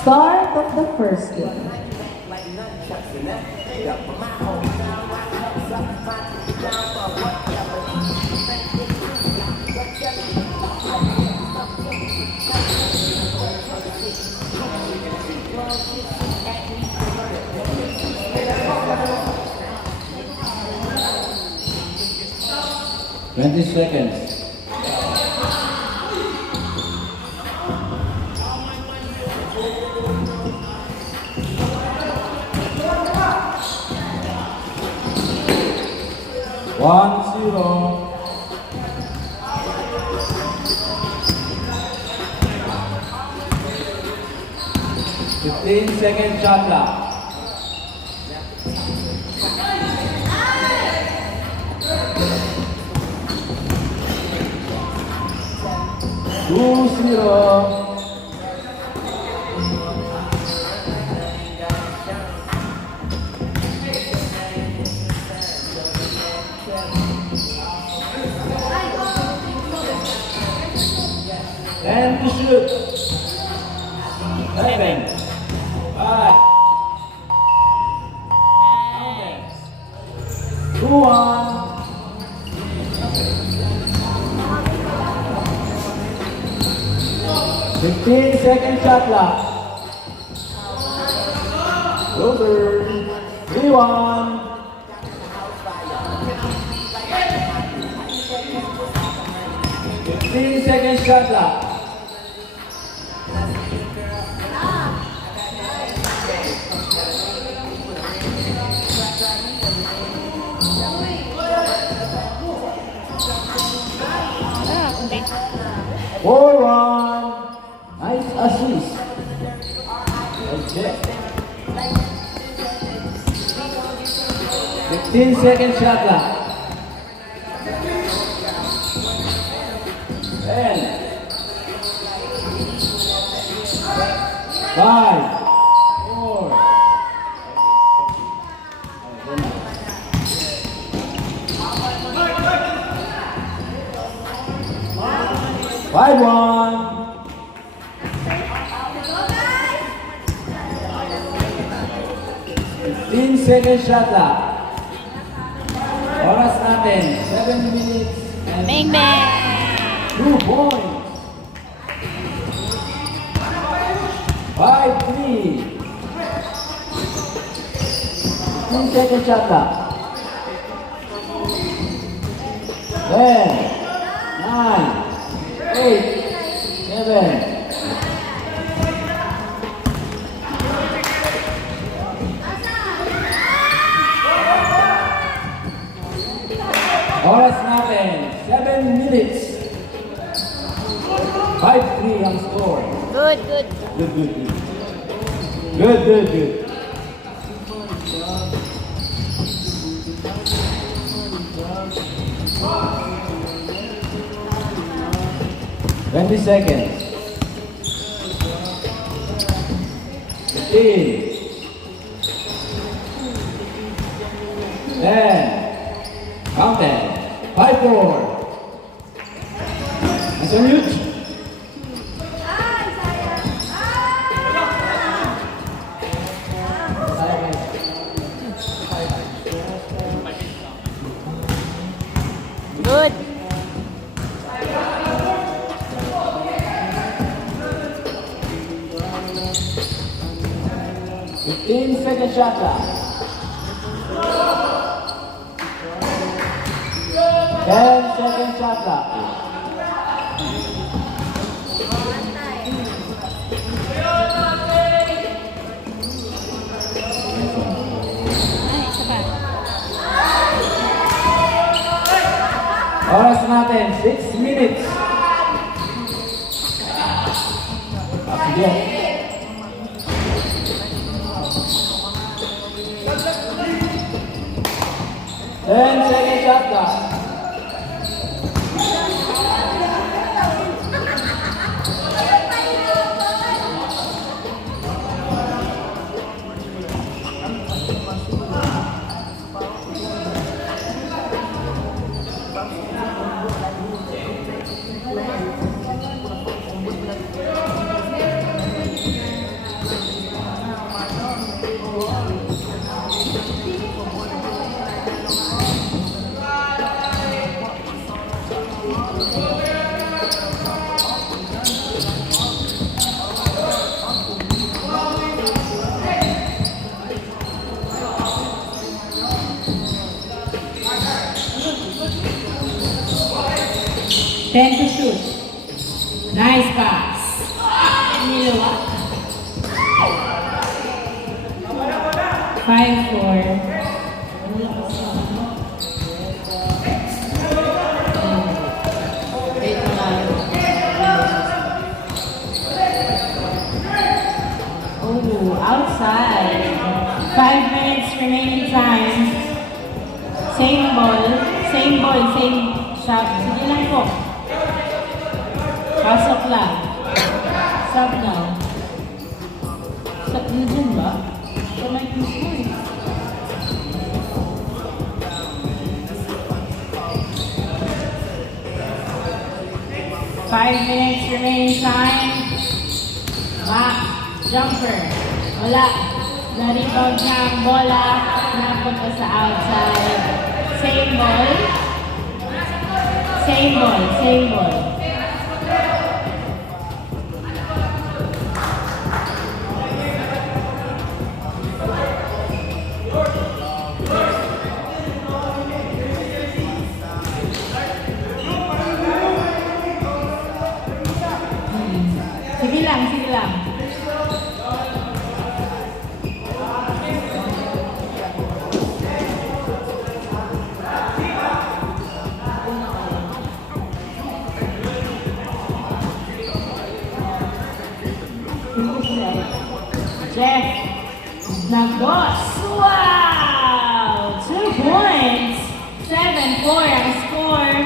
Start of the first game. Seconds. One, zero. 15-second shot clock. Two, zero. And to shoot. 7, 5, 2, 1. 15-second shot clock. Over. 3-1. 15-second shot clock. Four, 1. Nice assist. Okay. 15-second shot clock. 10, 5, 4. 5-1. 15-second shot clock. Oras natin, 7 minutes and Bang bang! 2 points. 5-3. 15-second shot clock. 10, 9, 8, 7. Oras natin, 7 minutes. 5-3 ang score. Good, good. Good, good, good. Good, good, good. Twenty seconds. 15. 10. Count it. 5-4. Nasa mute. Good. 15-second shot clock. 10-second shot clock. Ay, isa pa. Oras natin, 6 minutes. Sige. 10-second shot clock. 10 to shoot. Nice pass. Niluwa. 5-4. Wait naman. Oh, outside. 5 minutes remaining time. Same ball, same shot. Sige lang po. Pasok lang. Sub na. Sub na dyan ba? Sa may mismo eh. Five minutes remaining time. Back, jumper. Wala. Na-rebound niya ang bola. Napunta sa outside. Same ball. Same ball, same ball. Sige lang, sige lang. Jeff Nagos. Wow! 2 points. 7-4 ang score.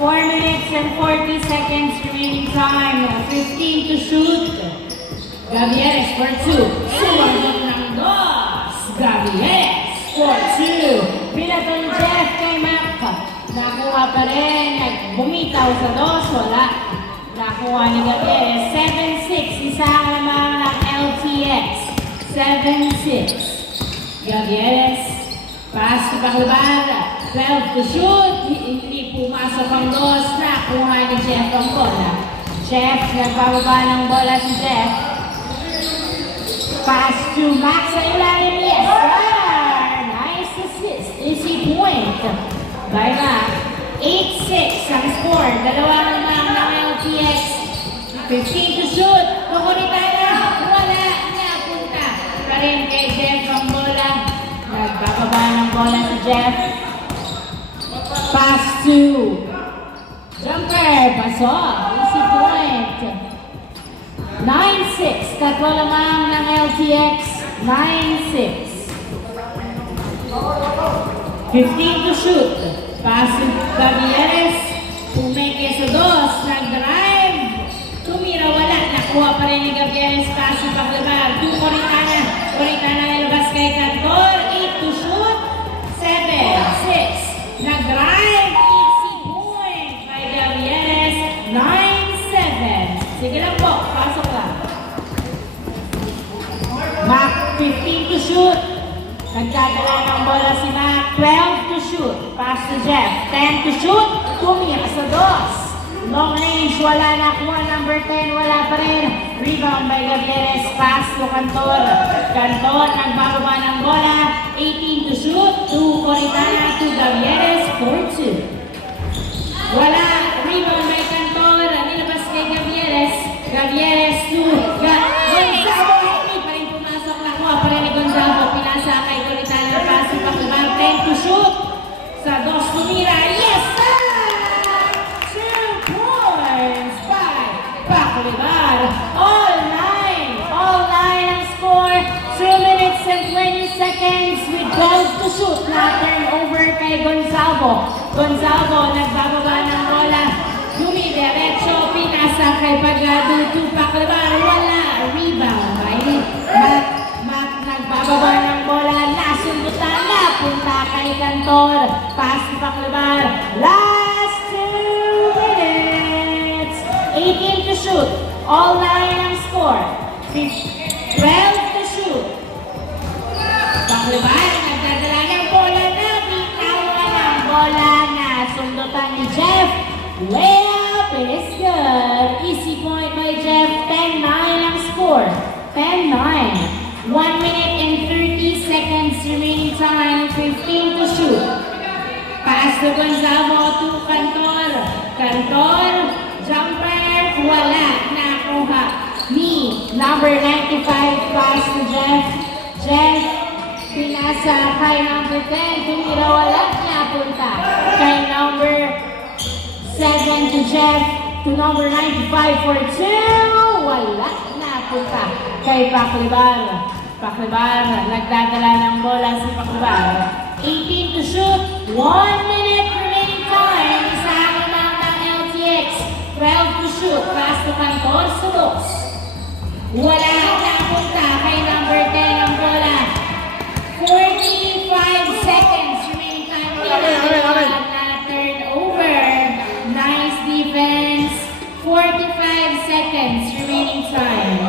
4 minutes and 40 seconds remaining time. 15 to shoot. Gavieres for 2. Suwag Nagos. Gavieres for 2. Pinato ni Jeff kay Mac. Nakuha pa rin. Bumitaw sa 2. Wala. Nakuha ni Gavieres. 7-6. Isa naman ng LTX. 7-6. Gavieres. Pass to Bacalbar. 12 to shoot. Hindi pumasok ang 2. Nakuha ni Jeff ang bola. Jeff, nagbababa ng bola si Jeff. Pass to Max sa ilalim. Yes, sir! Nice assist. Easy point. By Max. 8-6 ang score. Dalawa naman ng LTX. 15 to shoot. Kukunita na. Wala. Napunta. Pa rin kay Jeff ang bola. Nagbababa ng bola si Jeff. Pass to jumper. Pasok. Easy point. 9-6. Tatlo lamang ng LTX. 9-6. 15 to shoot. Pass to Gavieres. Pumeke sa 2. Nag-drive. Tumira wala. Nakuha pa rin ni Gavieres. Pass to Bacalbar. 2 Coritana. Coritana nilabas kay Cantor. 8 to shoot. 7-6. Nag-drive. Easy point by Gavieres. 9-7. Sige lang po. Pasok lang. Mac, 15 to shoot. Nagdadala ng bola si Mac. 12 to shoot. Pass to Jeff. 10 to shoot. Tumira sa 2. Long range. Wala na. Kuha number 10. Wala pa rin. Rebound by Gavieres. Pass to Cantor. Cantor nagbababa ng bola. 18 to shoot. 2 Coritana to Gavieres. 4-2. Wala. Rebound by Cantor. Nilabas kay Gavieres. Gavieres to Gonzalo. Hindi pa rin pumasok. Nakuha pa rin ni Gonzalo. Pinasa kay Coritana. Pass to Bacalbar. 10 to shoot. Sa 2 tumira. Yes, sir! 2 points by Bacalbar. All 9 ang score. 2 minutes and 20 seconds with 12 to shoot. Na-turn over kay Gonzalo. Gonzalo nagbababa ng bola. Dumidiretso. Pinasa kay Pagado to Bacalbar. Wala. Rebound by Mac nagbababa ng bola. Nasundutan na. Punta kay Cantor. Pass to Bacalbar. Last 2 minutes. 18 to shoot. All 9 ang score. 12 to shoot. Bacalbar nagdadala ng bola na. Bitawan ang bola na. Sundutan ni Jeff. Layup is good. Easy point by Jeff. 10-9 ang score. 10-9. 1 minute and 30 seconds remaining time. 15 to shoot. Pass to Gonzalo to Cantor. Cantor, jumper, wala, nakuha. Ni, number 95, pass to Jeff. Jeff, pinasa kay number 10, tumira, wala, napunta. Kay number 7 to Jeff, to number 95 for 2, wala, napunta. Kay Paklibar. Paklibar, nagdadala ng bola si Paklibar. 18 to shoot, 1 minute remaining time. Isang lang ng LTX. 12 to shoot, pass to Cantor sa box. Wala, napunta kay number 10 ang bola. 45 seconds remaining time. Na turnover. Nice defense. 45 seconds remaining time.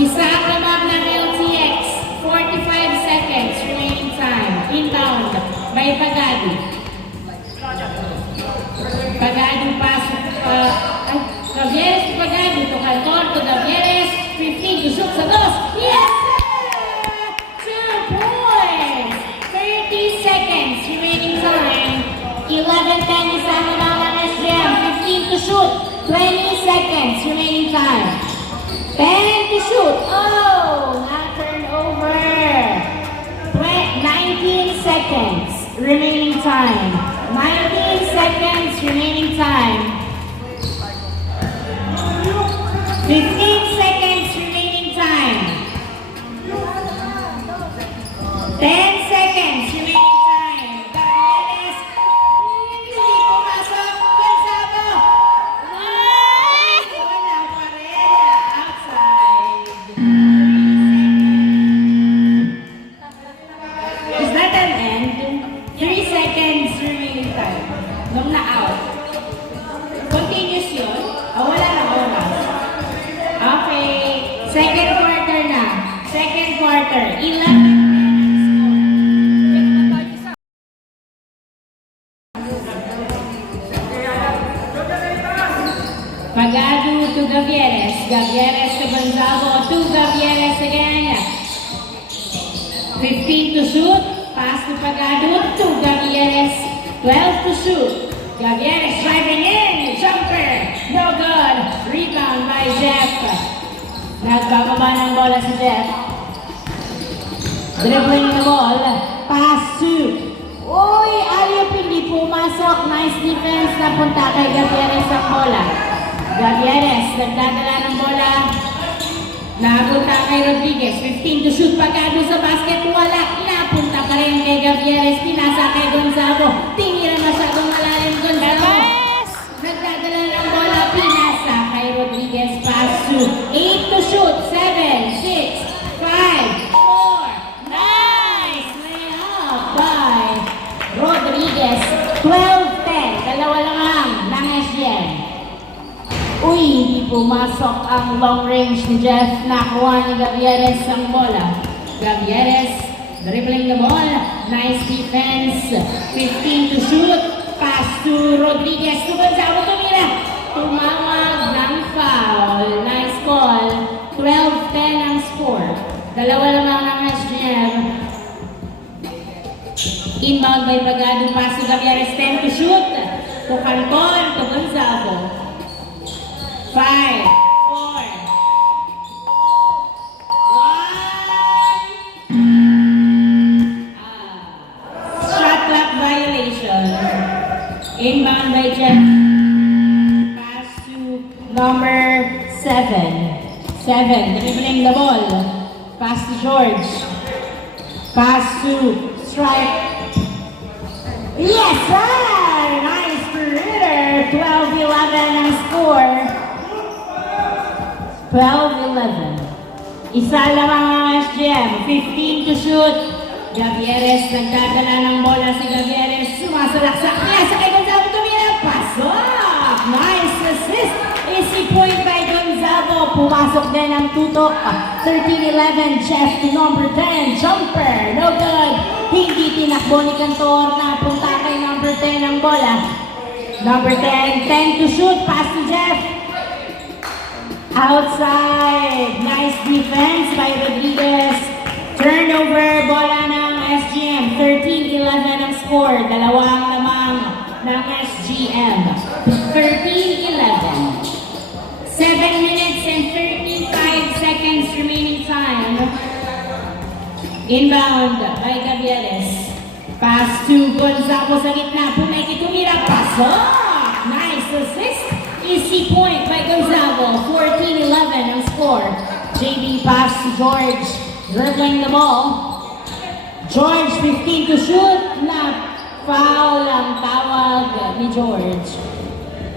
Isa lamang ng LTX. 45 seconds remaining time. Inbound by Pagado. Pagado pasok. Gavieres to Pagado to Cantor to Gavieres. 15 to shoot sa dos. Yes! 2 points! 30 seconds remaining time. 11-10 isa lamang ng SGM. 15 to shoot. 20 seconds remaining time. 10 to shoot. Oh, not turnover. 19 seconds remaining time. 19 seconds remaining time. 15 seconds remaining time. 10 seconds remaining time. Gavieres. Hindi pumasok. Gonzalo. Wala pa rin. Outside. Is that an end? 3 seconds remaining time. Nung na-out. Continuous yun? Wala na oras. Okay. Second quarter na. Second quarter. 11. Pagado to Gavieres. Gavieres to Gonzalo to Gavieres again. 15 to shoot. Pass to Pagado to Gavieres. 12 to shoot. Gavieres driving in. Jumper. No good. Rebound by Jeff. Nagbababa ng bola si Jeff. Dribbling the ball. Pass to. Uy, Aliop hindi pumasok. Nice defense. Napunta kay Gavieres ang bola. Gavieres, nagdadala ng bola. Napunta kay Rodriguez. 15 to shoot. Pagkado sa basket. Wala. Napunta pa rin kay Gavieres. Pinasa kay Gonzago. Tinira masyadong malalim Gonzago. Nagdadala ng bola. Pinasa kay Rodriguez. Pass to 8 to shoot. 7, 6, 5, 4. Nice layup by Rodriguez. 12-10. Dalawa lang ng SGM. Uy, hindi pumasok ang long range ni Jeff. Nakuha ni Gavieres ang bola. Gavieres, dribbling the ball. Nice defense. 15 to shoot. Pass to Rodriguez. To Gonzalo, tumira. Tumawag ng foul. Nice call. 12-10 ang score. Dalawa lamang ng SGM. Inbound by Pagado. Pass to Gavieres. 10 to shoot. To Cantor. To Gonzalo. 5, 4, 1. Shot clock violation. Inbound by Jeff. Pass to number 7. Dribbling the ball. Pass to George. Pass to strike. Yes, sir! Nice perimeter. 12-11 ang score. 12-11. Isa lamang ang SGM. 15 to shoot. Gavieres, nagdadala ng bola si Gavieres. Sumasalaksak niya sa kay Gonzalo tumira. Pasok! Nice assist. Easy point by Gonzalo. Pumasok din ang tutok. 13-11. Jeff to number 10. Jumper. No good. Hindi tinakbo ni Cantor. Napunta kay number 10 ang bola. Number 10. 10 to shoot. Pass to Jeff. Outside. Nice defense by Rodriguez. Turnover. Bola ng SGM. 13-11 ang score. Dalawang lamang ng SGM. 13-11. 7 minutes and 35 seconds remaining time. Inbound by Gavieres. Pass to Gonzago sa gitna. Pumeki tumira. Pasok! Nice assist. Easy point by Gonzago. 14-11 ang score. JB pass to George. Dribbling the ball. George 15 to shoot. Na foul ang tawag ni George.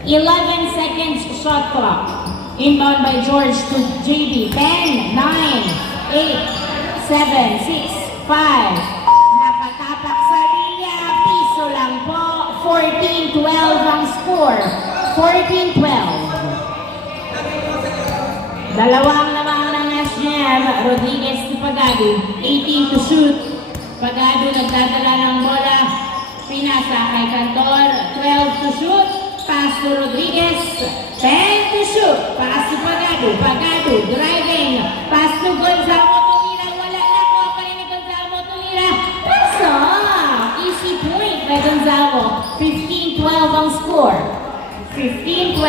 11 seconds shot clock. Inbound by George to JB. 10, 9, 8, 7, 6, 5. Nakatapak sa linya. Piso lang po. 14-12 ang score. 14-12. Dalawang lamang ng SGM. Rodriguez to Pagado. 18 to shoot. Pagado nagdadala ng bola. Pinasa kay Cantor. 12 to shoot. Pass to Rodriguez. 10 to shoot. Pass to Pagado. Pagado driving. Pass to Gonzalo. Tumira. Wala na po pa rin ni Gonzalo. Tumira. Pasok. Easy point by Gonzalo. 15-12 ang score. 15-12.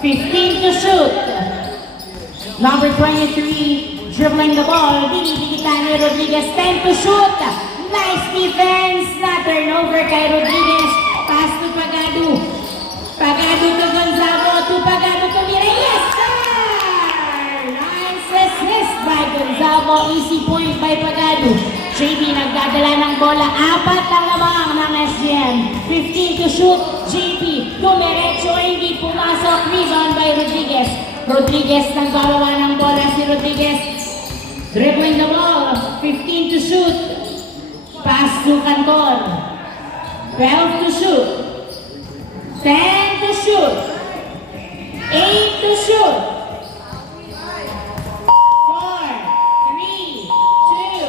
15 to shoot. Number 23. Dribbling the ball. Dinidikitan ni Rodriguez. 10 to shoot. Nice defense. Na turnover kay Rodriguez. Pass to Pagado. Pagado to Gonzago. To Pagado to Mira. Yes, sir! Nice assist by Gonzago. Easy point by Pagado. JB nagdadala ng bola. 4 lang lamang ng SGM. 15 to shoot. JB dumiretso. Hindi pumasok. Rebound by Rodriguez. Rodriguez nagbabawa ng bola si Rodriguez. Dribbling the ball. 15 to shoot. Pass to Cantor. 12 to shoot. 10 to shoot. 8 to shoot. 4, 3, 2,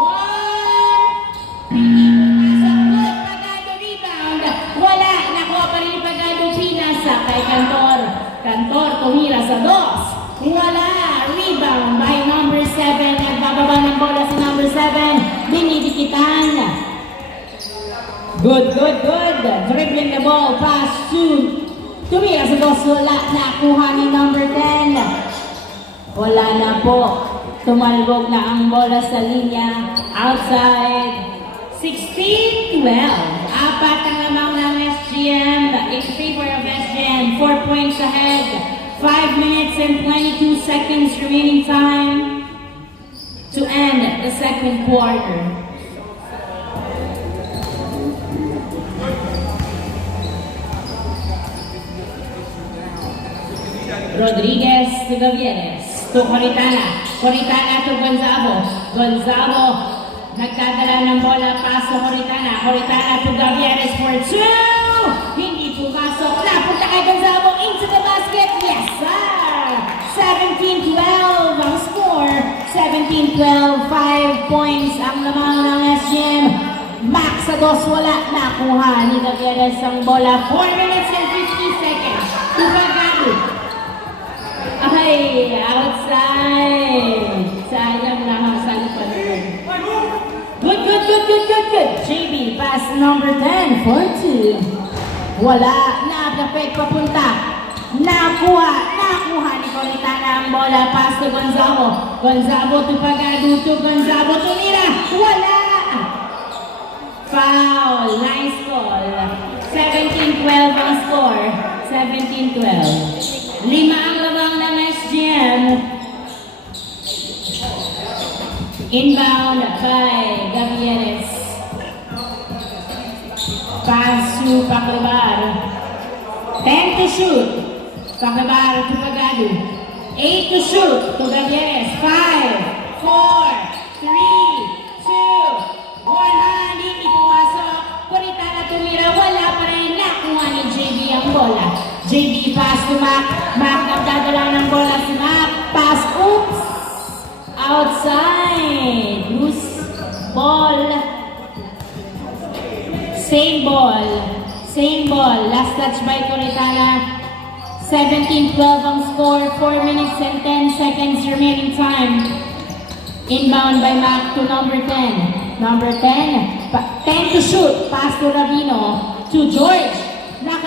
1. Pinasok good. Pagado rebound. Wala. Nakuha pa rin ni Pagado. Pinasa kay Cantor. Cantor tumira sa 2. Wala. Rebound by number 7. Nagbababa ng bola si number 7. Dinidikitan. Good. Dribbling the ball. Pass to tumira sa 2. Wala. Nakuha ni number 10. Wala na po. Tumalbog na ang bola sa linya. Outside. 16-12. 4 ang lamang ng SGM. In favor of SGM. 4 points ahead. 5 minutes and 22 seconds remaining time to end the second quarter. Rodriguez to Gavieres. To Coritana. Coritana to Gonzago. Gonzago nagdadala ng bola. Pass to Coritana. Coritana to Gavieres for 2. Hindi pumasok. Napunta kay Gonzago into the basket. Yes, sir! 17-12 ang score. 17-12. 5 points ang lamang ng SGM. Max sa 2. Wala. Nakuha ni Gavieres ang bola. 4 minutes and 50 seconds. To Pagado. Ay, outside. Sayang nakasali pa naman. Good. JB, pass number 10 for 2. Wala. Nakapit papunta. Nakuha ni Coritana ang bola. Pass to Gonzago. Gonzago to Pagado to Gonzago to Mira. Wala. Foul. Nice call. 17-12 ang score. 17-12. 5 ang labang ng SGM. Inbound by Gavieres. Pass to Paclabar. 10 to shoot. Paclabar to Pagado. 8 to shoot to Gavieres. 5, 4, 3, 2, 1. Hindi pumasok. Coritana tumira. Wala pa rin. Nakuha ni JB ang bola. JB pass to Mac. Mac nagdadala ng bola si Mac. Pass. Oops. Outside. Loose ball. Same ball. Last touch by Coritana. 17-12 ang score. 4 minutes and 10 seconds remaining time. Inbound by Mac to number 10. Number 10. 10 to shoot. Pass to Rabino. To George.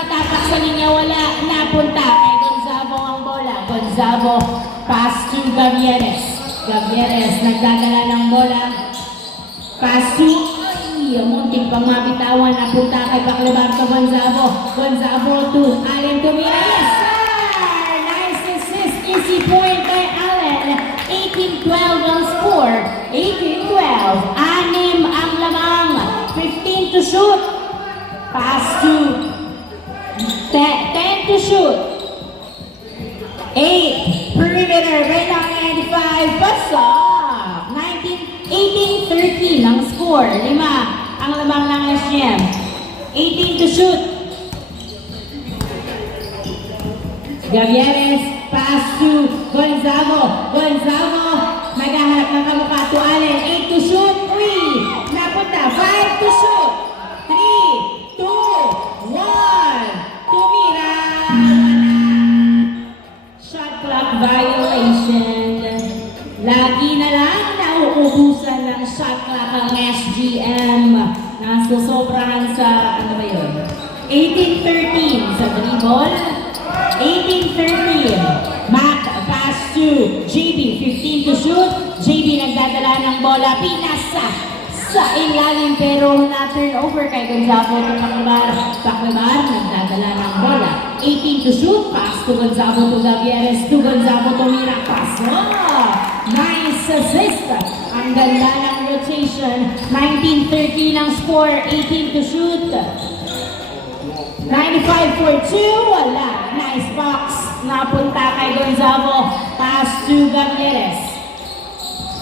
nakatapak sa linya, wala. Napunta kay Gonzalo ang bola. Gonzalo, pass to Gavieres. Gavieres, nagdadala ng bola. Pass to, munting pang mabitawan. Napunta kay Baclabar to Gonzalo. Gonzalo to Allen Tumira. Yes, sir! Nice assist. Easy point kay Allen. 18-12 ang score. 18-12. Anim ang lamang. 15 to shoot. Pass to 10 to shoot. 8. Perimeter. Right now 95. Pasok. 18-13 ang score. 5 ang lamang ng SGM. 18 to shoot. Gavieres. Pass to Gonzalo. Gonzalo. Naghahanap ng kamukha to Allen. 8 to shoot. 3. Napunta. 5 to shoot. 3, 2, 1. Tumira. Shot clock violation. Lagi na lang nauubusan ng shot clock ang SGM. Nasusobrahan sa, ano ba yun? 18-13 sa dribble. 18-13. Mac pass to JB. 15 to shoot. JB nagdadala ng bola. Pinasa sa ilalim pero na-turn over kay Gonzalo to Baclabar. Baclabar nagdadala ng bola. 18 to shoot. Pass to Gonzalo to Gavieres. To Gonzalo to Mira. Pass. Nice assist. Ang ganda ng rotation. 19-13 ang score. 18 to shoot. 95 for 2. Wala. Nice box. Napunta kay Gonzalo. Pass to Gavieres.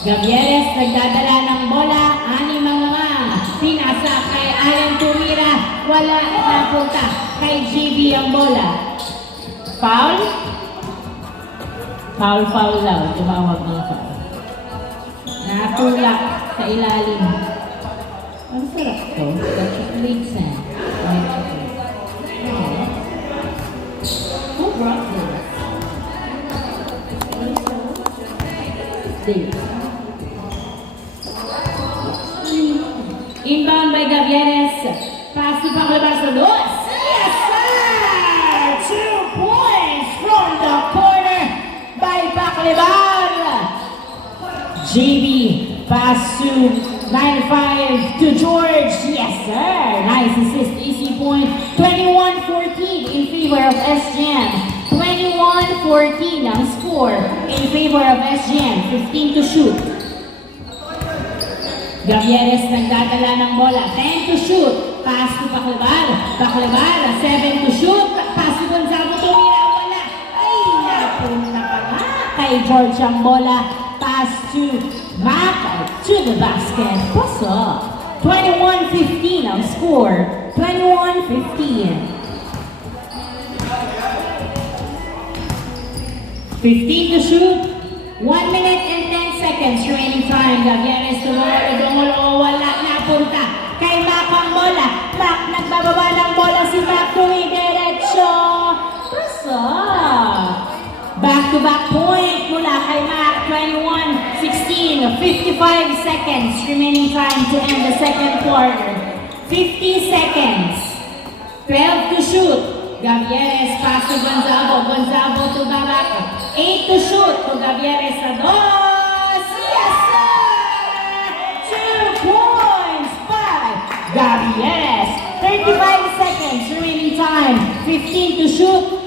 Gavieres nagdadala ng bola. 6 ang lamang. Pinasa kay Allen Tumira. Wala. Napunta kay JB ang bola. Foul? Foul lang. Tumawag ng foul. Natulak sa ilalim. Ang sarap to. Chocolate sand. Who brought this? This. Inbound by Gavieres. Pass to Baclabar sa dos. Yes, sir! 2 points from the corner by Baclabar. JB, pass to 95 to George. Yes, sir. Nice assist. Easy point. 21-14 in favor of SGM. 21-14 ang score in favor of SGM. 15 to shoot. Gavieres nagdadala ng bola. 10 to shoot. Pass to Baclabar. Baclabar, 7 to shoot. Pass to Gonzalo. Tumira. Wala. Ay, napunta pa nga kay George ang bola. Pass to Mac to the basket. Pasok. 21-15 ang score. 21-15. 15 to shoot. 1 minute and 10 seconds remaining time. Gavieres tumulong. Wala. Napunta kay Mac ang bola. Mac nagbababa ng bola si Mac. Diretso. Pasok. Back-to-back point mula kay Mac. 21-16. 55 seconds remaining time to end the second quarter. 50 seconds. 12 to shoot. Gavieres pass to Gonzalo. Gonzalo to Barak. 8 to shoot. To Gavieres sa dos. Yes, sir! 2 points by Gavieres. 35 seconds remaining time. 15 to shoot.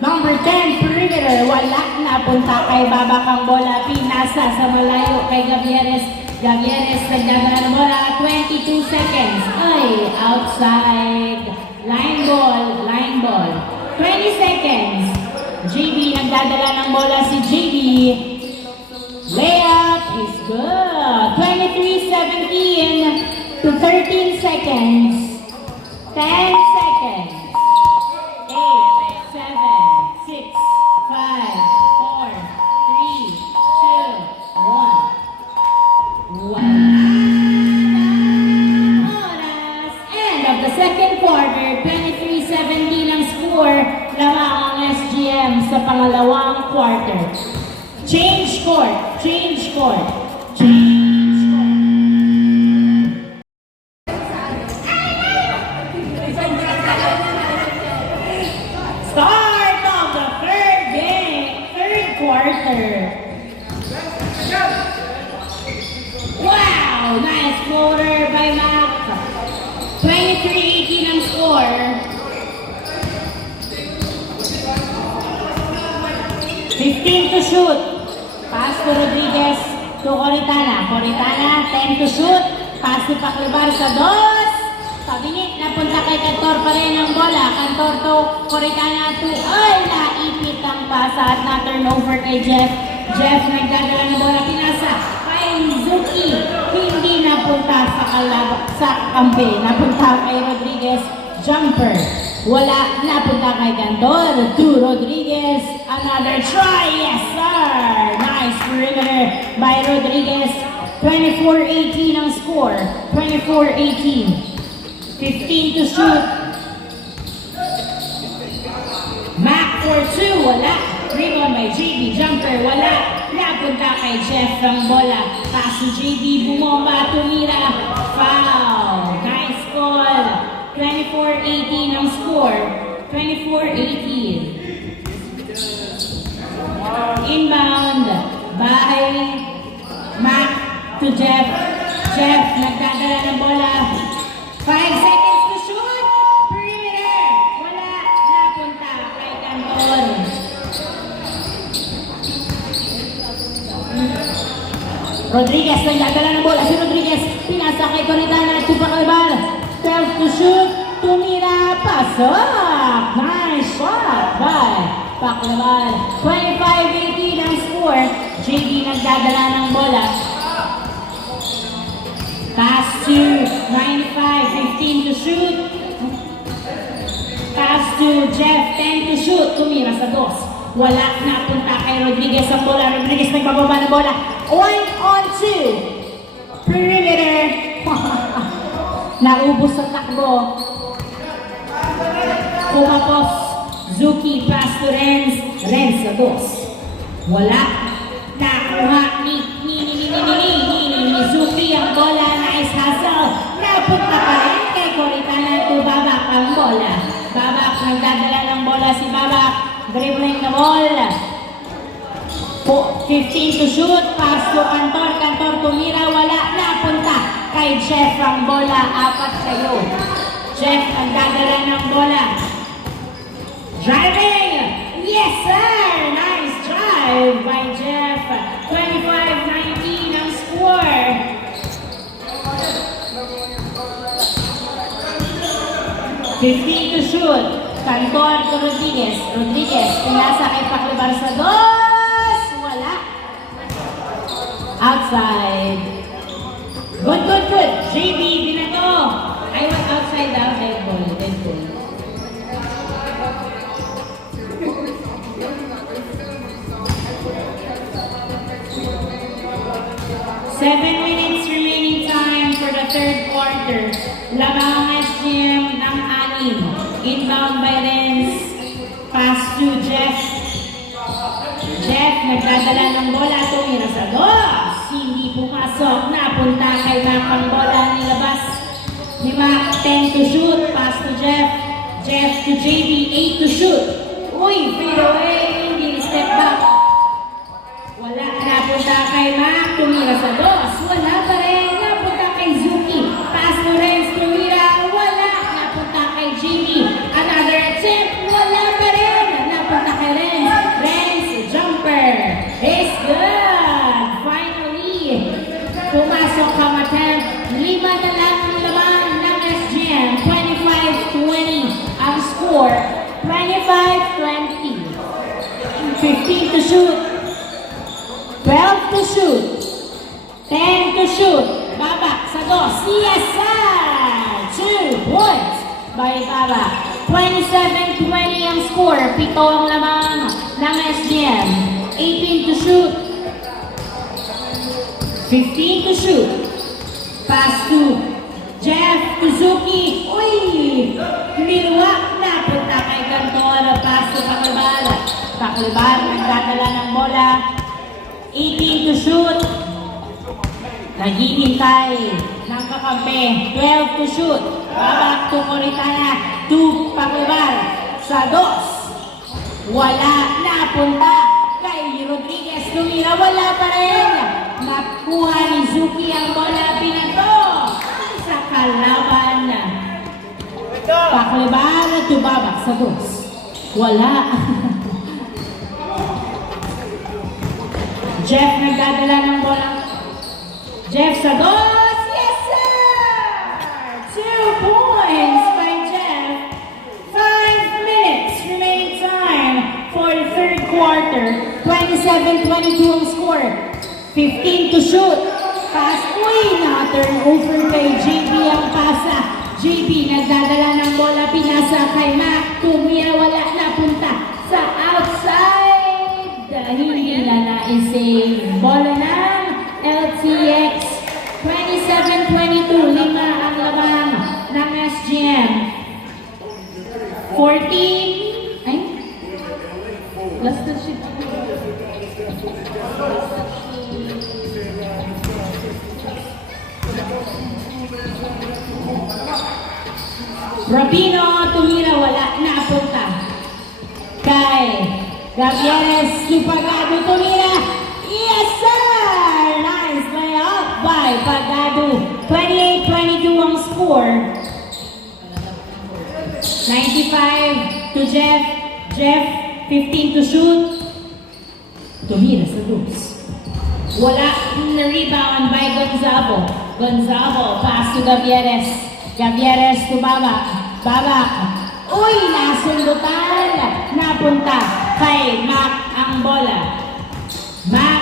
Number 10, perimeter. Wala. Napunta kay Babak ang bola. Pinasa sa malayo kay Gavieres. Gavieres nagdadala ng bola. 22 seconds. Ay, outside. Line ball. Line ball. 20 seconds. JB nagdadala ng bola si JB. Layup is good. 23-17 to 13 seconds. 10 seconds. 8, 7, 6, 5, 4, 3, 2, 1. Wala na oras. End of the second quarter. 23-17 ang score. Lamang ang SGM sa pangalawang quarter. Change court. Change court. Change court. Wow! Nice floater by Mac. 23-18 ang score. 15 to shoot. Pass to Rodriguez to Coritana. Coritana, 10 to shoot. Pass to Paclibar sa dos. Pabingit, napunta kay Cantor pa rin ang bola. Cantor to Coritana to, ay, naipit ang pasa at na-turnover kay Jeff. Jeff nagdadala ng bola, pinasa kay Zuki. Hindi napunta sa kampe. Napunta kay Rodriguez. Jumper. Wala, napunta kay Cantor. To Rodriguez. Another try. Yes, sir. Nice perimeter by Rodriguez. 24-18 ang score. 24-18. 15 to shoot. Mac for 2. Wala. Rebound by JB. Jumper. Wala. Napunta kay Jeff ang bola. Pass to JB. Bumomba. Tumira. Foul. Nice call. 24-18 ang score. 24-18. Inbound by Mac to Jeff. Jeff nagdadala ng bola. 5 seconds to shoot. Perimeter. Wala. Napunta kay Cantor. Rodriguez nagdadala ng bola. Si Rodriguez pinasa kay Coritana. Paclibar. 12 to shoot. Tumira. Pasok. Nice shot by Paclibar. 25-18 ang score. JD nagdadala ng bola. Pass to 95, 15 to shoot. Pass to Jeff, 10 to shoot. Tumira sa dos. Wala, napunta kay Rodriguez ang bola. Rodriguez nagbababa ng bola. 1-on-2. Perimeter. Naubos sa takbo. Pumapos. Zuki, pass to Renz. Renz sa dos. Wala. Nakuha ni Zuki ang bola. Nice hustle. Napunta pa rin kay Coritana to Babak ang bola. Babak, nagdadala ng bola si Babak. Dribbling the ball. 15 to shoot. Pass to Cantor. Cantor tumira. Wala. Napunta kay Jeff ang bola. 4 kayo. Jeff nagdadala ng bola. Driving! Yes, sir! Nice drive by Jeff. 25-19 ang score. Fifteen to shoot. Cantor to Rodriguez. Rodriguez, pinasa kay Paclibar sa dos. Wala. Outside. Good, good, good. JB, binato. I was outside daw. Dead ball, dead ball. Seven minutes remaining time for the third quarter. Labang SGM ng 6. Inbound by Renz. Pass to Jeff. Jeff nagdadala ng bola. Tumira sa dos. Hindi pumasok. Napunta kay Mac ang bola. Nilabas ni Mac. 10 to shoot. Pass to Jeff. Jeff to JB. 8 to shoot. Uy, fade away. Hindi step back. Wala. Napunta kay Mac. Tumira sa dos. Wala pa rin. Napunta kay Zuki. Pass to Renz. Tumira. Wala. Napunta kay Jimmy. Another attempt. Wala pa rin. Napunta kay Renz. Renz. Jumper. It's good. Finally. Pumasok ang attempt. 5 na lang ang laban ng SGM. 25-20 ang score. 25-20. 15 to shoot. 12 to shoot. 10 to shoot. Babak sa dos. Yes, sir! 2 points by Babak. 27-20 ang score. 7 ang lamang ng SGM. 18 to shoot. 15 to shoot. Pass to Jeff Kuzuki. Uy! Nilwak na. Punta kay Cantor. Pass to Paclibar. Paclibar nagdadala ng bola. 18 to shoot. Naghihintay ng kakampi. 12 to shoot. Babak to Coritana. To Paclibar. Sa dos. Wala. Napunta kay Rodriguez sa dos. Wala. Jeff nagdadala ng bola. Jeff sa dos. Yes, sir! 2 points by Jeff. 5 minutes remaining time for the third quarter. 27-22 ang score. 15 to shoot. Pass. Uy, na-turn over kay JB ang pasa. JB nagdadala ng bola. Pinasa kay Mac. Tumira, wala na punta sa outside. Hindi na na-save. Bola ng LTX. 27-22. 5 ang labang ng SGM. 14. Ay? Last na shoot. Rabino tumira, wala na punta. Kay Gavieres Pagado tumira. Yes, sir! Nice layup by Pagado. 28-22 ang score. 95 to Jeff. Jeff, 15 to shoot. Tumira sa dos. Wala na rebound by Gonzalo. Gonzalo, pass to Gavieres. Gavieres to Babak. Babak. Uy, nasundutan. Napunta kay Mac ang bola. Mac,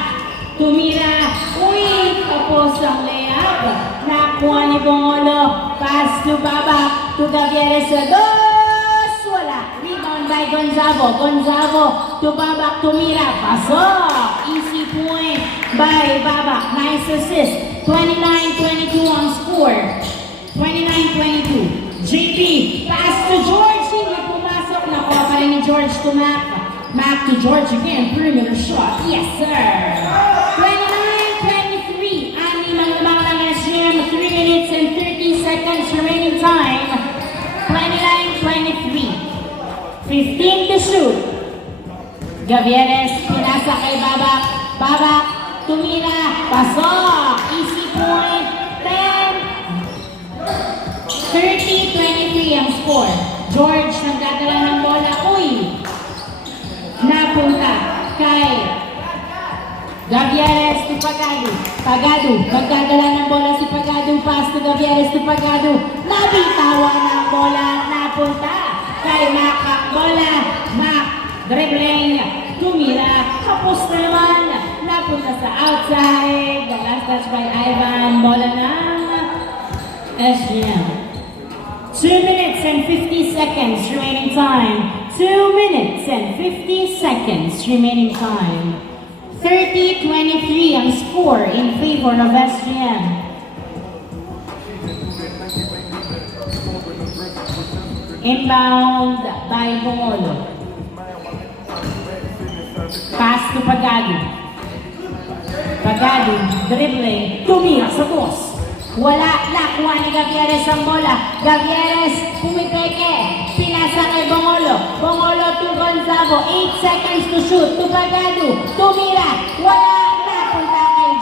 tumira. Uy, tapos ang layup. Nakuha ni Bongolo. Pass to Babak. To Gavieres sa dos. Wala. Rebound by Gonzalo. Gonzalo to Babak. Tumira. Pasok. Easy point by Babak. Nice assist. 29-22 ang score. 29-22. JB, pass to George. Hindi pumasok. Nakuha pa rin ni George to Mac. Mac to George again. Perimeter shot. Yes, sir. 29-23. Ani ng lamang ng SGM. 3 minutes and 30 seconds remaining time. 29-23. 15 to shoot. Gavieres, pinasa kay Babak. Babak, tumira. Pasok. Easy point. 30-23 ang score. George nagdadala ng bola. Uy! Napunta kay Gavieres to Pagado. Pagado. Magdadala ng bola si Pagado. Pass to Gavieres to Pagado. Nabitawan ng bola. Napunta kay Mac ang bola. Mac. Dribbling. Tumira. Kapos na naman. Napunta sa outside. The last touch by Ivan. Bola ng SGM. 2 minutes and 50 seconds remaining time. 2 minutes and 50 seconds remaining time. 30-23 ang score in favor of SGM. Inbound by Bongolo. Pass to Pagado. Pagado, dribbling, tumira sa dos. Wala, nakuha ni Gavieres ang bola. Gavieres, pumipeke. Pinasa kay Bongolo. Bongolo to Gonzalo. 8 seconds to shoot. To Pagado. Tumira. Wala, napunta kay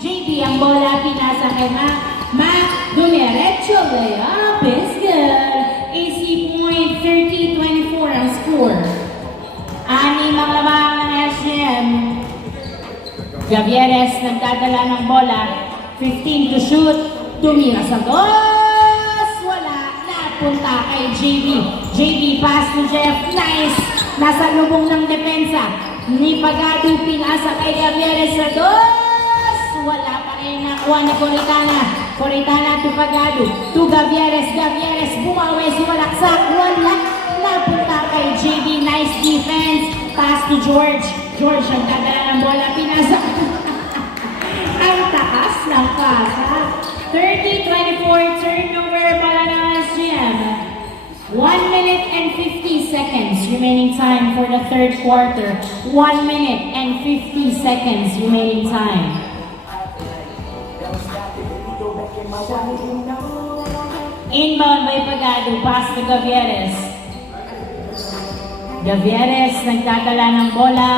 JB ang bola. Pinasa kay Mac. Mac, dumiretso. Layup is good. AC point, 30-24 ang score. 6 ang lamang ng SGM. Gavieres, nagdadala ng bola. 15 to shoot. Tumira sa dos. Wala. Napunta kay JB. JB pass to Jeff. Nice. Nasa lubong ng depensa. Ni Pagado pinasa kay Gavieres sa dos. Wala pa rin nakuha ni Coritana. Coritana to Pagado. To Gavieres. Gavieres bumawi. Sumalaksak. Wala. Napunta kay JB. Nice defense. Pass to George. George nagdadala ng bola. Pinasa. Ang taas ng pasa. 30-24 turnover para ng SGM. 1 minute and 50 seconds remaining time for the third quarter. 1 minute and 50 seconds remaining time. Inbound by Pagado. Pass to Gavieres. Gavieres nagdadala ng bola.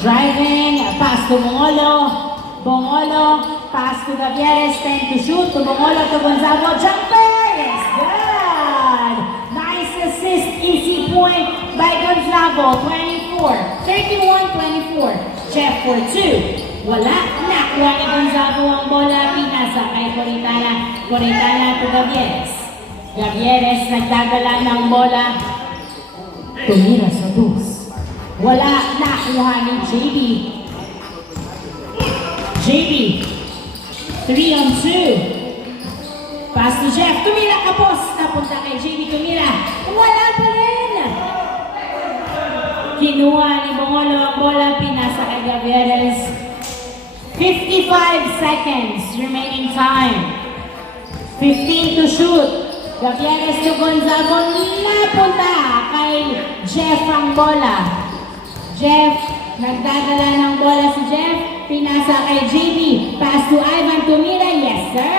Driving. Pass to Bongolo. Bongolo, pass to Gavieres, 10 to shoot, to Bongolo, to Gonzalo, jumper, yes, good! Nice assist, easy point by Gonzago, 24. 31-24. Jeff for 2. Wala. Nakuha ni Gonzago ang bola. Pinasa kay Coritana. Coritana to Gavieres. Gavieres nagdadala ng bola. Tumira sa dos. Wala. Nakuha ni JB. JB. 3 on 2. Pass to Jeff. Tumira ka, boss. Napunta kay JB. Tumira. Wala pa rin. Kinuha ni Bongolo ang bola. Pinasa kay Gavieres. 55 seconds remaining time. 15 to shoot. Gavieres to Gonzago. Napunta kay Jeff ang bola. Jeff. Nagdadala ng bola si Jeff. Pinasa kay JB. Pass to Ivan Tumira. Yes, sir.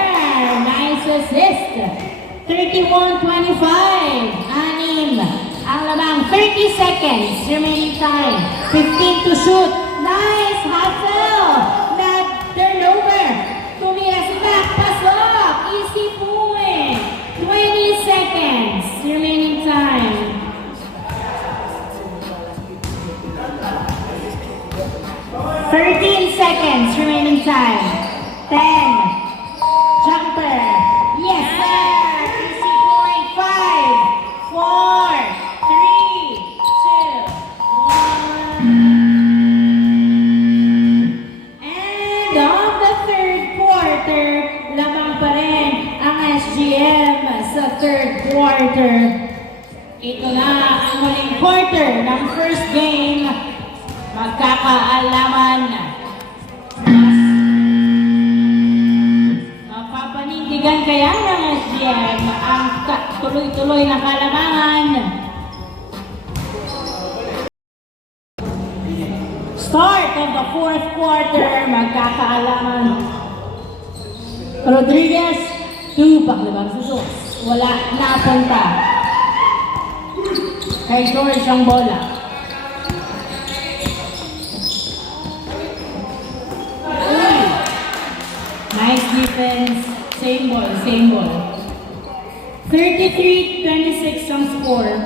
Nice assist. 31-25. Anim. Ang lamang 30 seconds. Remaining time. 15 to shoot. Nice hustle. Not turnover. Tumira si Mac. Pasok. Easy point. 20 seconds. Remaining time. 13 seconds remaining time. 10. Jumper. Yes, sir. Easy point. 5, 4, 3, 2, 1. And of the third quarter, lamang pa rin ang SGM sa third quarter. Ito na ang huling quarter ng first game. Magkakaalaman. Mapapanindigan kaya ng SGM ang tuloy-tuloy na kalamangan. Start of the fourth quarter, magkakaalaman. Rodriguez, 2, paglabang sa dos. Wala, napunta. Kay George ang bola. Nice defense. Same ball, same ball. 33-26 ang score.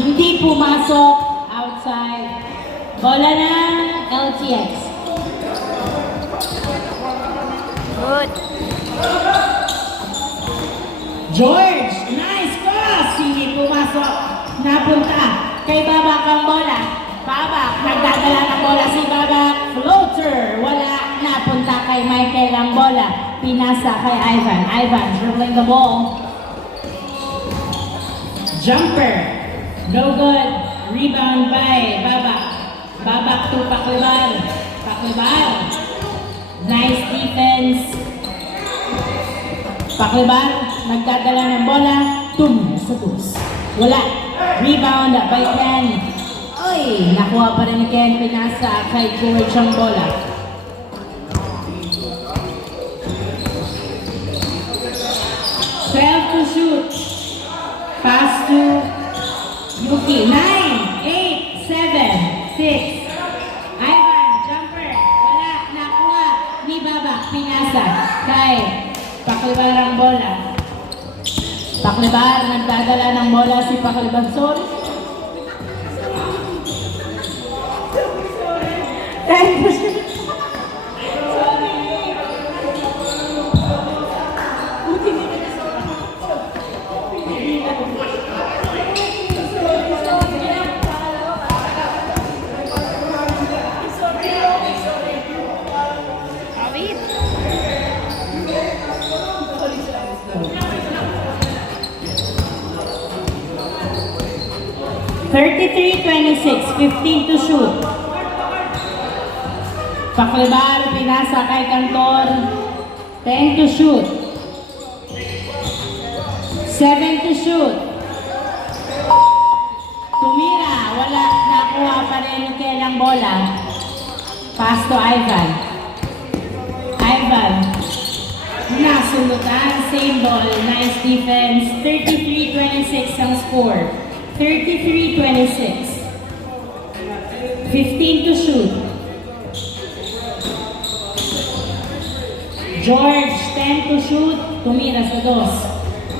Hindi pumasok outside. Bola ng LTX. Good. George, nice cross. Hindi pumasok. Napunta kay Babak ang bola. Babak, nagdadala ng bola si Babak. Floater. Wala. Napunta kay Michael ang bola. Pinasa kay Ivan. Ivan dribbling the ball. Jumper. No good. Rebound by Babak. Babak to Paklibar. Paklibar. Nice defense. Paklibar. Nagdadala ng bola. Tum sa dos. Wala. Rebound by Ken. Oy! Nakuha pa rin ni Ken. Pinasa kay George ang bola. To shoot. Pass to Yuki. 9, 8, 7, 6. Ivan, jumper. Wala. Nakuha ni Babak. Pinasa kay Paklibar ang bola. Paklibar. Nagdadala ng bola si Paklibar. Sorry. 10 to shoot. 33-26, 15 to shoot. Paklibar, pinasa kay Cantor. 10 to shoot. 7 to shoot. Tumira, wala. Nakuha pa rin kailang bola. Pass to Ivan. Ivan. Nasundutan, same ball, nice defense. 33-26 ang score. 33-26. 15 to shoot. George, 10 to shoot. Tumira sa dos.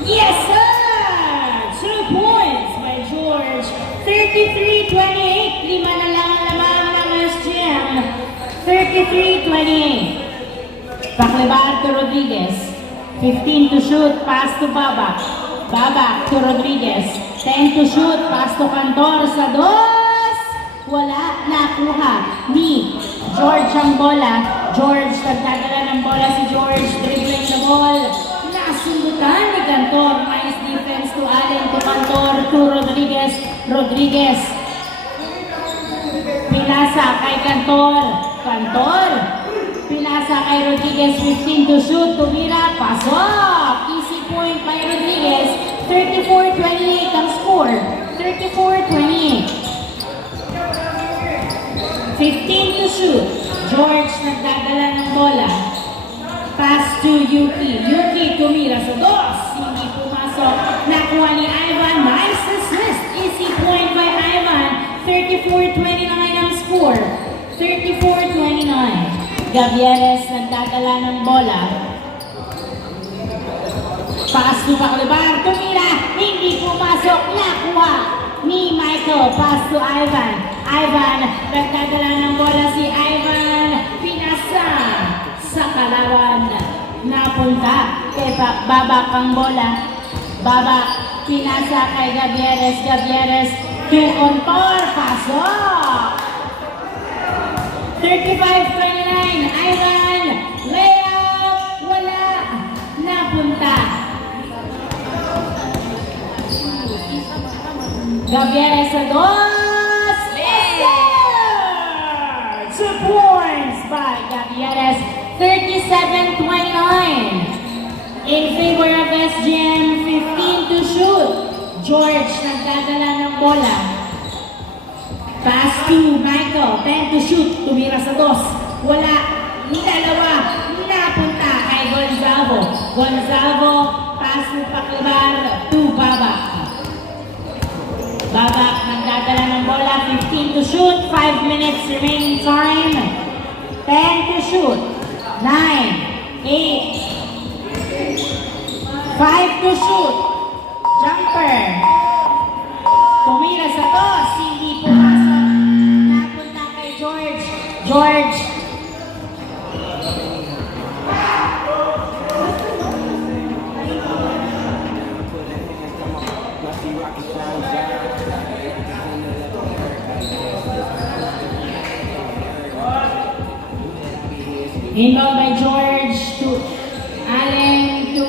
Yes, sir! 2 points by George. 33-28. Lima na lang ang lamang ng SGM. 33-28. Paklebar to Rodriguez. 15 to shoot. Pass to Babak. Babak to Rodriguez. 10 to shoot. Pass to Cantor sa dos. Wala. Nakuha ni George ang bola. George, nagdadala ng bola si George. Dribbling the ball. Nasundutan ni Cantor. Nice defense to Allen, to Cantor, to Rodriguez. Rodriguez. Pinasa kay Cantor. Cantor. Pinasa kay Rodriguez. 15 to shoot. Tumira. Pasok. Easy point by Rodriguez. 34-28 ang score. 34-28. 15 to shoot. George nagdadala ng bola. Pass to Yuki. Yuki tumira sa dos. Hindi pumasok. Nakuha ni Ivan. Nice assist. Easy point by Ivan. 34-29 ang score. 34-29. Gavieres nagdadala ng bola. Pass to Paklebar. Tumira. Hindi pumasok. Nakuha ni Michael. Pass to Ivan. Ivan, nagdadala ng bola si Ivan. Pinasa sa kalaban. Napunta kay Babak ang bola. Babak, pinasa kay Gavieres. Gavieres, to Cantor. Pasok! 35-29. Ivan, layup. Wala. Napunta. Gavieres sa dos. 2 points by Gavieres. 37-29. In favor of SGM, 15 to shoot. George nagdadala ng bola. Pass to Michael. 10 to shoot. Tumira sa dos. Wala. Dalawa. Napunta kay Gonzalo. Gonzalo. Pass to Paklebar. To Babak. Babak nagdadala ng bola. 15 to shoot. 5 minutes remaining time. 10 to shoot. 9, 8, 5 to shoot. Jumper. Tumira sa toss. Hindi pumasok. Napunta kay George. George. Inbound by George to Allen to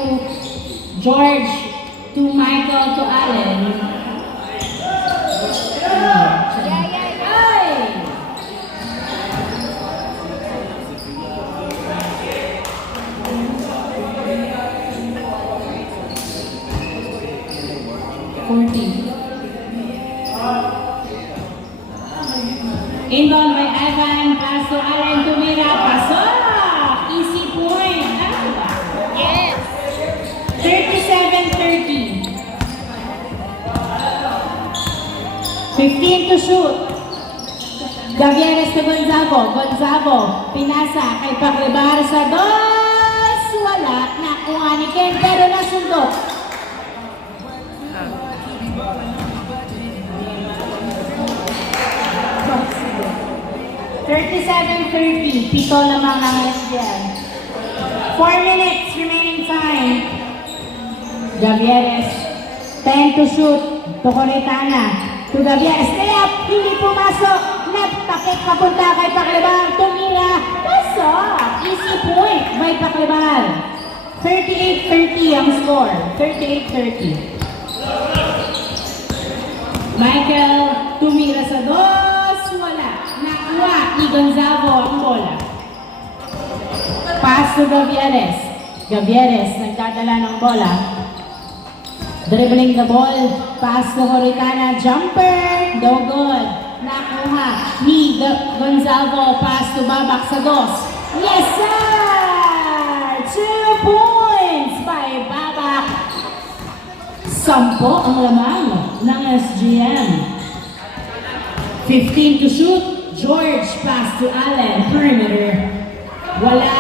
George to Michael to Allen. Ay! Inbound by Ivan, pass to Allen, tumira, pasok! Easy point. Ano ba? Yes. 37-30. 15 to shoot. Gavieres to Gonzago. Gonzago, pinasa kay Paklebar sa dos. Wala. Nakuha ni Ken, pero nasundot. $37-30. Pito lamang ang SGL. 4 minutes remaining time. Gavieres. 10 to shoot. To Coretana. To Gavieres. Kaya hindi pumasok. Nagtakip papunta kay Paklebar. Tumira. Pasok. Easy point by Paklebar. 38-30 ang score. 38-30. Michael tumira sa dos. Wala. Nakuha ni Gonzago ang bola. Pass to Gavieres. Gavieres nagdadala ng bola. Dribbling the ball. Pass to Coretana. Jumper. No good. Nakuha ni Gonzago. Pass to Babak sa dos. Yes, sir! 2 points by Babak. 10 ang lamang ng SGM. 15 to shoot. George pass to Allen. Perimeter. Wala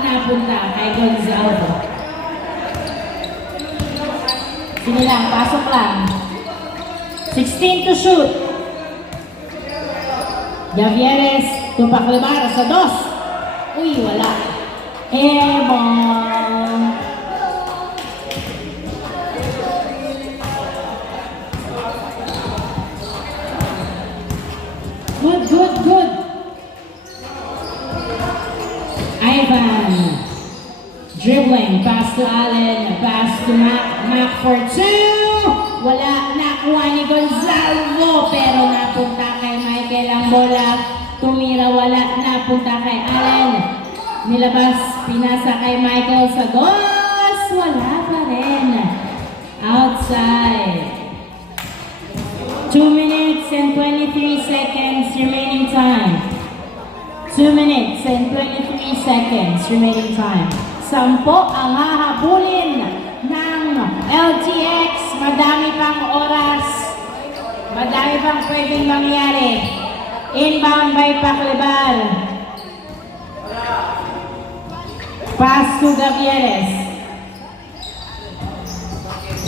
napunta kay Gonzalo. Sige lang, pasok lang. 16 to shoot. Javieres, Tupaklibar sa 2. Uy, wala. Ball. Good. Ivan. Dribbling, pass to Allen, pass to Mac for 2. Wala, nakuha ni Gonzalo, pero napunta kay Michael ang bola. Tumira, wala, napunta kay Allen. Nilabas, pinasa kay Michael sa dos. Wala pa rin. Outside. 2 minutes and 23 seconds remaining time. 2 minutes and 23 seconds remaining time. 10 ang hahabulin ng LTX. Madami pang oras. Madami pang pwedeng mangyari. Inbound by Paklibar. Pass to Gavieres.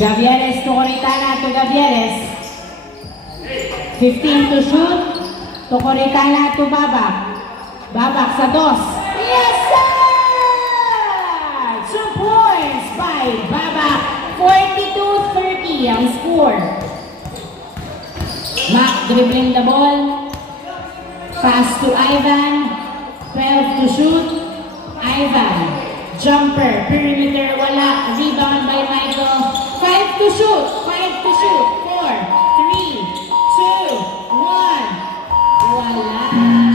Gavieres to Coritana to Gavieres. 15 to shoot. To Coritana to Babak. Babak sa 2. Yes, sir! 2 points by Babak. 42-30 ang score. Mac dribbling the ball. Pass to Ivan. 12 to shoot. Ivan. Jumper. Perimeter. Wala. Rebound by Michael. 5 to shoot. 5 to shoot. 4, 3, 2, 1. Wala.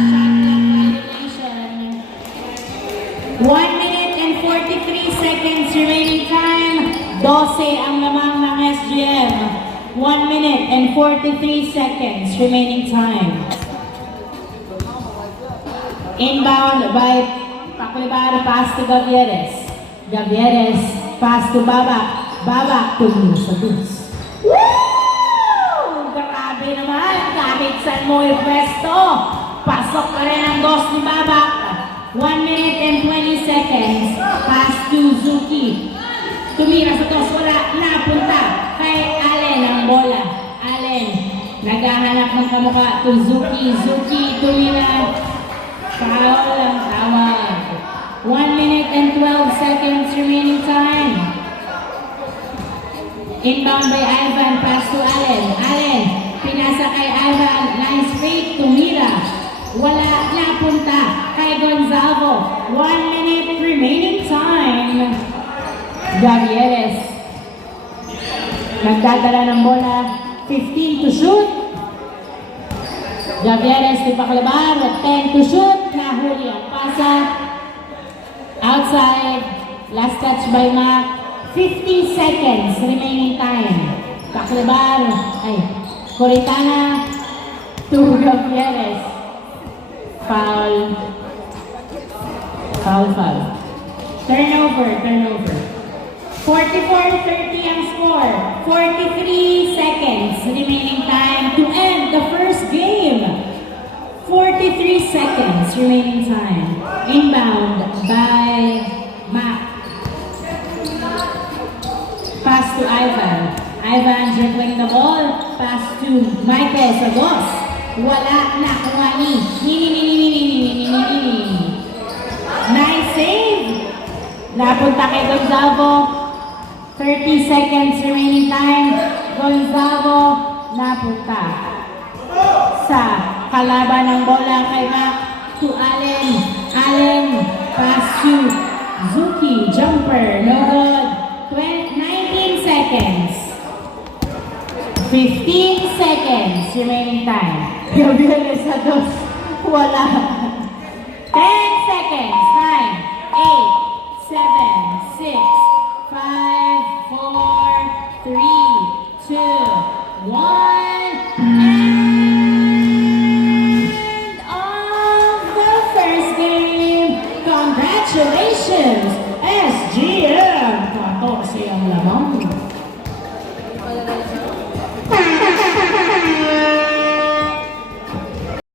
Shot clock violation. 1 minute and 43 seconds remaining time. 12 ang lamang ng SGM. 1 minute and 43 seconds remaining time. Inbound by Paklibar, pass to Gavieres. Gavieres, pass to Babak. Babak, tumulong sa dus. Woo! Grabe naman, kahit saan mo i-pwesto. Pasok pa rin ang dos ni Babak. 1 minute and 20 seconds. Pass to Zuki. Tumira sa dos, wala, napunta kay Allen ang bola. Allen, naghahanap ng kamukha to Zuki. Zuki, tumira. Foul ang tawag. 1 minute and 12 seconds remaining time. Inbound by Ivan, pass to Allen. Allen, pinasa kay Ivan. Nice fake, tumira. Wala, napunta kay Gonzalo. 1 minute remaining time. Gavieres. Nagdadala ng bola. 15 to shoot. Gavieres to Paklibar. 10 to shoot. Nahuli ang pasa. Outside. Last touch by Mac. 50 seconds remaining time. Paklibar. Coritana to Gavieres. Foul. Foul. Turnover. 44-30 ang score. 43 seconds remaining time to end the first game. 43 seconds remaining time. Inbound by Mac. Pass to Ivan. Ivan dribbling the ball. Pass to Michael sa dos. Wala, nakuha ni. Nice save. Napunta kay Gonzalo. 30 seconds remaining time. Gonzalo napunta sa kalaban ng bola kay Mac to Allen. Allen pass to Zuki. Jumper. No good. 19 seconds. 15 seconds remaining time. Gavieres sa dos. Wala. 10 seconds. 9, 8, 7, 6, 5, 4, 3, 2, 1. End of the first game. Congratulations!